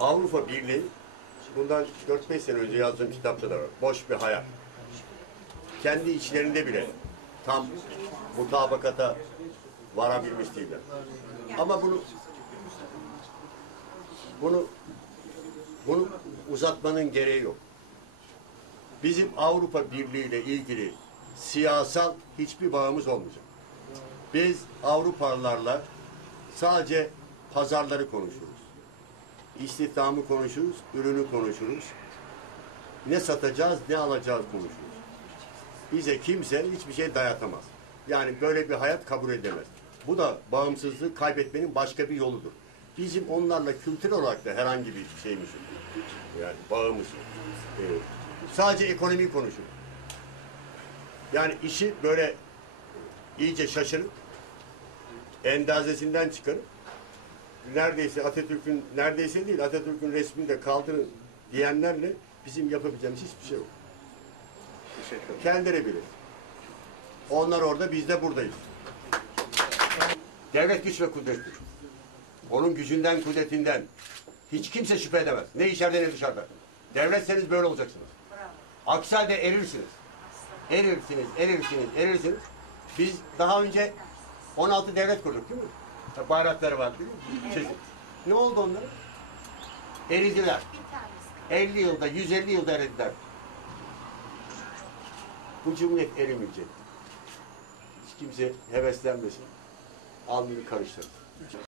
Avrupa Birliği bundan 4-5 sene önce yazdığım kitapta da var. Boş bir hayal. Kendi içlerinde bile tam mutabakata varabilmiş değiller. Ama bunu bunu bunu uzatmanın gereği yok. Bizim Avrupa Birliği ile ilgili siyasal hiçbir bağımız olmayacak. Biz Avrupalılarla sadece pazarları konuşuruz. İstihdamı konuşuruz, ürünü konuşuruz. Ne satacağız, ne alacağız konuşuruz. Bize kimse hiçbir şey dayatamaz. Yani böyle bir hayat kabul edemez. Bu da bağımsızlığı kaybetmenin başka bir yoludur. Bizim onlarla kültür olarak da herhangi bir şeyimiz yok. Yani bağımız yok. Ee, sadece ekonomiyi konuşuruz. Yani işi böyle iyice şaşırıp endazesinden çıkarıp neredeyse Atatürk'ün neredeyse değil Atatürk'ün resmini de kaldırın diyenlerle bizim yapabileceğimiz hiçbir şey yok. Kendileri bilir. Onlar orada, biz de buradayız. Devlet güç ve kudrettir. Onun gücünden, kudretinden hiç kimse şüphe edemez. Ne içeride ne dışarıda. Devletseniz böyle olacaksınız. Aksi halde erirsiniz. Erirsiniz, erirsiniz, erirsiniz. Biz daha önce 16 devlet kurduk değil mi? Bayrakları var değil mi? Çeşit. Ne oldu onlara? Eridiler. 50 yılda, 150 yılda eridiler. Bu cumhuriyet erimeyecek. Hiç kimse heveslenmesin. Alnını karıştırın.